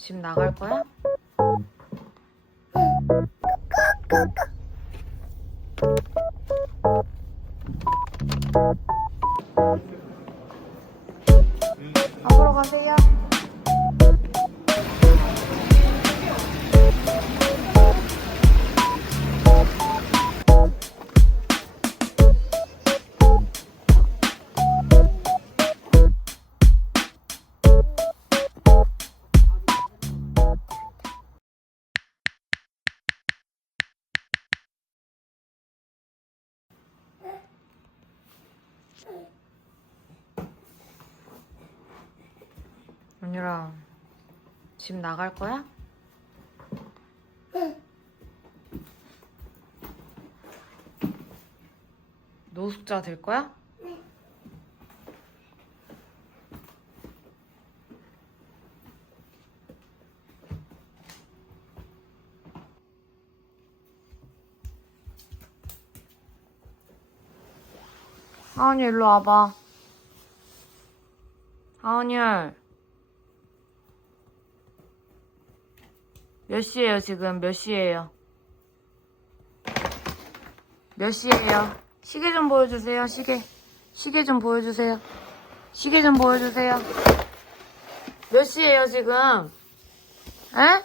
집 나갈 거야? 앞으로 가세요. 은유라, 집 나갈 거야? 노숙자 될 거야? 하은이 일로 와봐. 하은이 몇 시예요 지금? 몇 시예요? 몇 시예요? 시계 좀 보여주세요. 시계 좀 보여주세요. 시계 좀 보여주세요. 몇 시예요 지금? 에?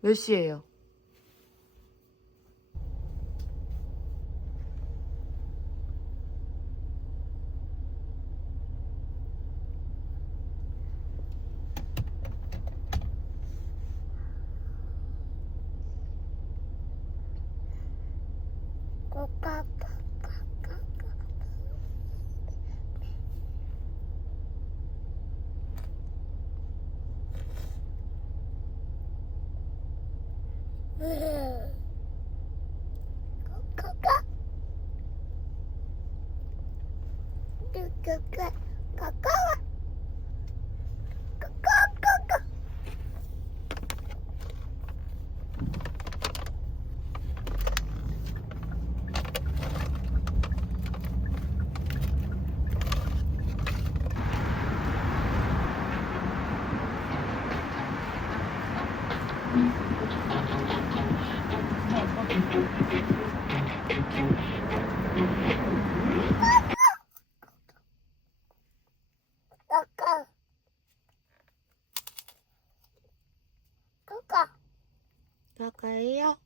몇 시예요? 가까이요?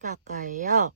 가까이요?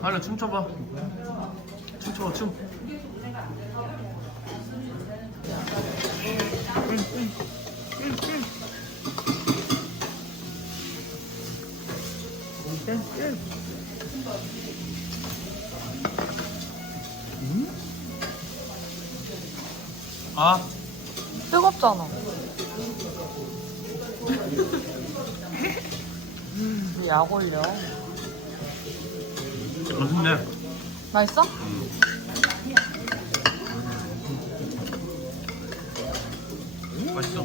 하나 춤춰봐. 춤춰봐 춤. 아 뜨겁잖아. 약 올려. 맛있네. 맛있어? 맛있어.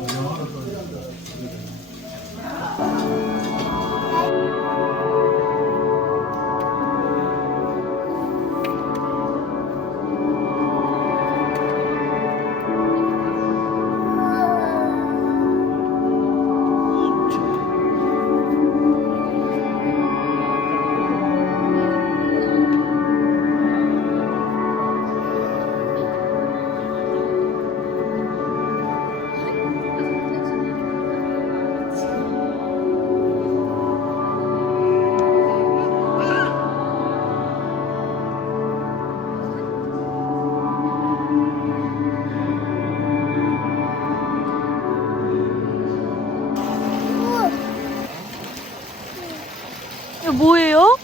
뭐예요?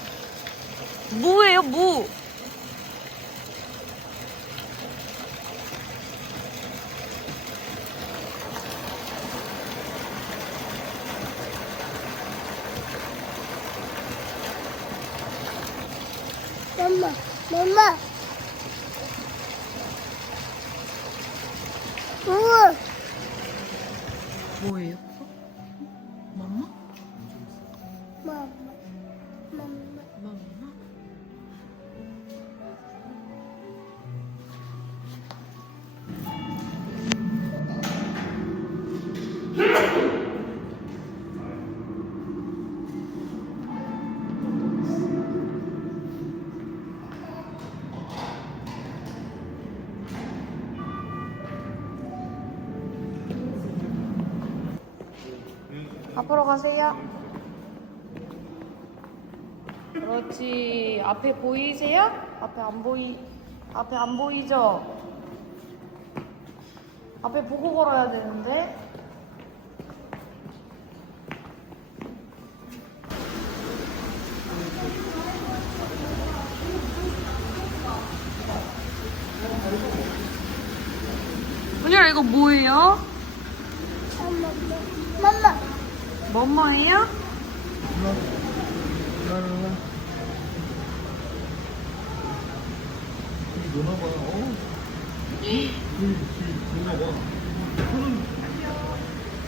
무예요, 무. 엄마, 엄마. 우와. 뭐예요? 맘마? 엄마, 엄마. 맘마? 앞으로 가세요. 그렇지. 앞에 보이세요? 앞에 안 보이죠? 앞에 보고 걸어야 되는데. 은율아, 이거 뭐예요? 엄마. 뭐뭐예요? 노나봐. 노나봐.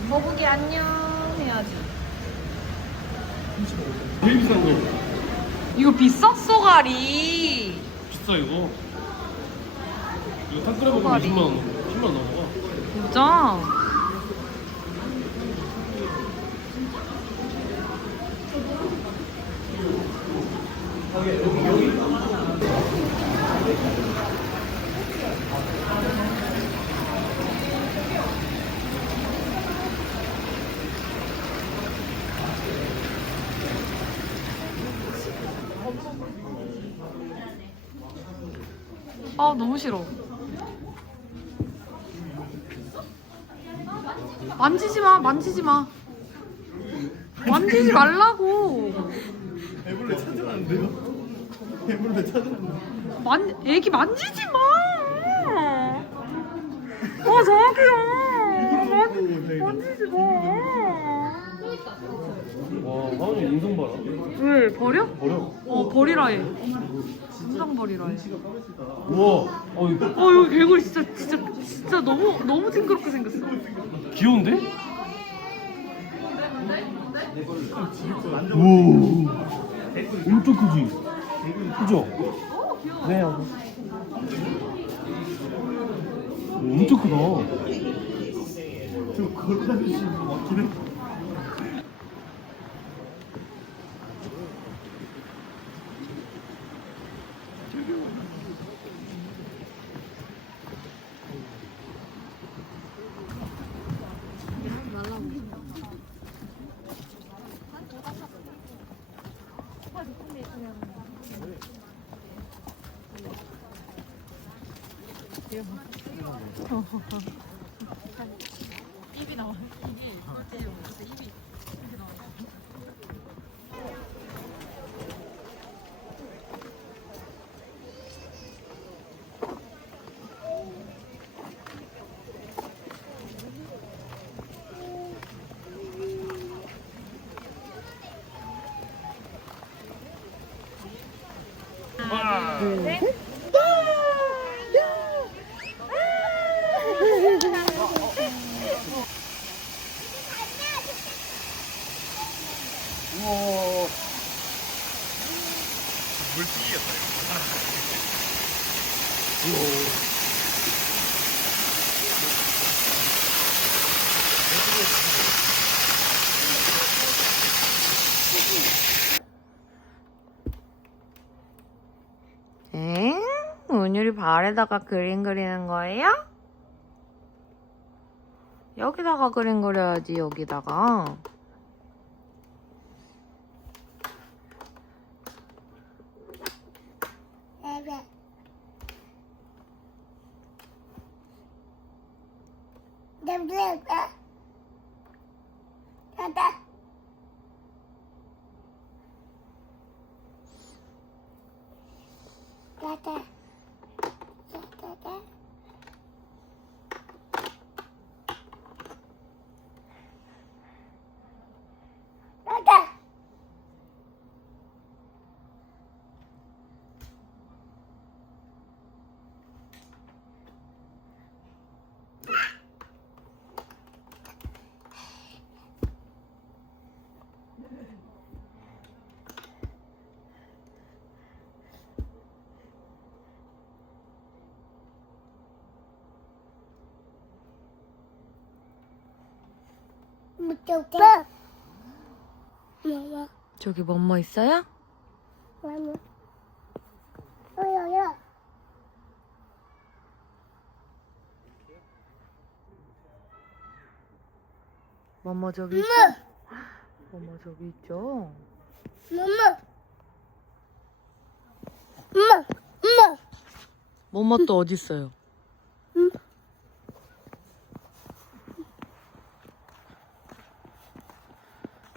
거북이 안녕 해야지. 제일 비싼 거. 이거 비싸? 쏘가리. 비싸 이거. 이거 탕 끓여 먹으면 소갈이. 20만 원. 10만 원 넘어가. 진짜? 아, 너무 싫어. 만지지 마, 만지지 마. 만지지 말라고. 애벌레 찾으라는데요? 애벌레 찾으라는데. 애기 만지지 마. 저기요. 만지지 마. 와, 하은이 인성 봐라. 왜, 버려? 버려. 버리라 해. 당장 버리라 해. 우와. 이거 여기 개구리 진짜 너무 징그럽게 생겼어. 귀여운데? 우와. 엄청 크지? 그죠? 네. 엄청 크다. 저 걸어다니시는 거 맞긴 해. 입이 나와. 입이 나와. 하나, 둘, 셋. 우와. 물튀기였다 이거. 우와. 은율이 발에다가 그림 그리는 거예요? 여기다가 그림 그려야지, 여기다가. 따다. 따다다. 따다. 무조건. 엄마. 저기 뭐뭐 있어요? 엄마. 어여여. 뭐뭐 저기 있죠? 뭐뭐 저기 있죠? 엄마. 엄마. 엄마. 뭐뭐 또 어디 있어요?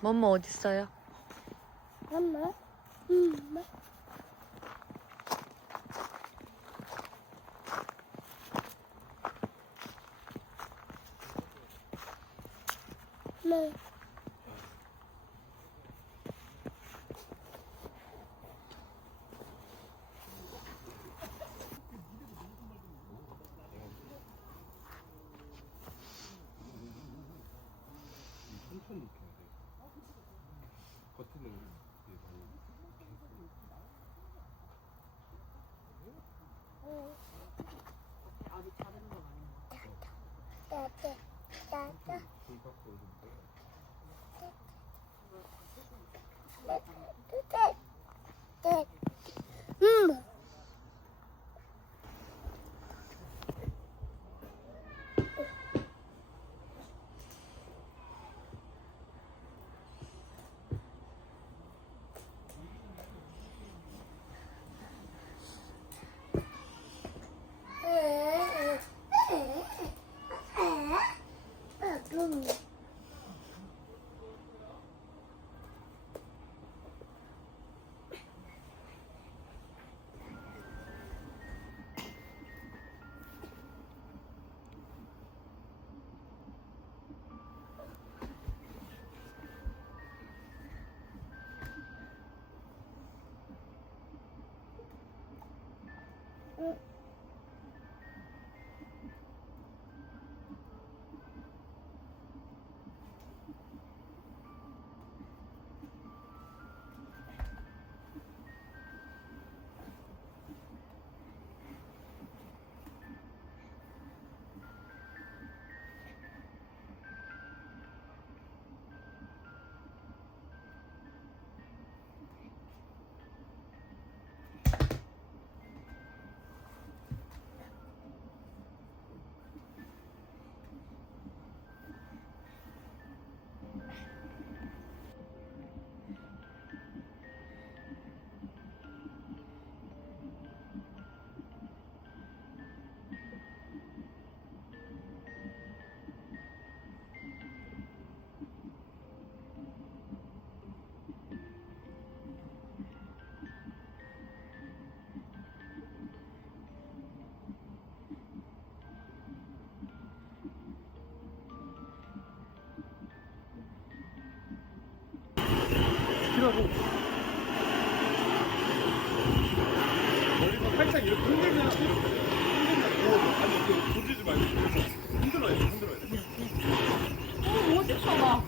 뭐뭐 어디 있어요? 엄마. 엄마. 엄마. 천천히 익혀야 돼. 겉에는 이게 많이 따다. 따다. 불 받고 이런데. 따다. 키라고. 머리가 살짝 이렇게 흔들면 이렇게 돼. 흔들면 아니 그 조지지 말고 흔들어야 돼. 흔들어야 돼. 멋있어 봐.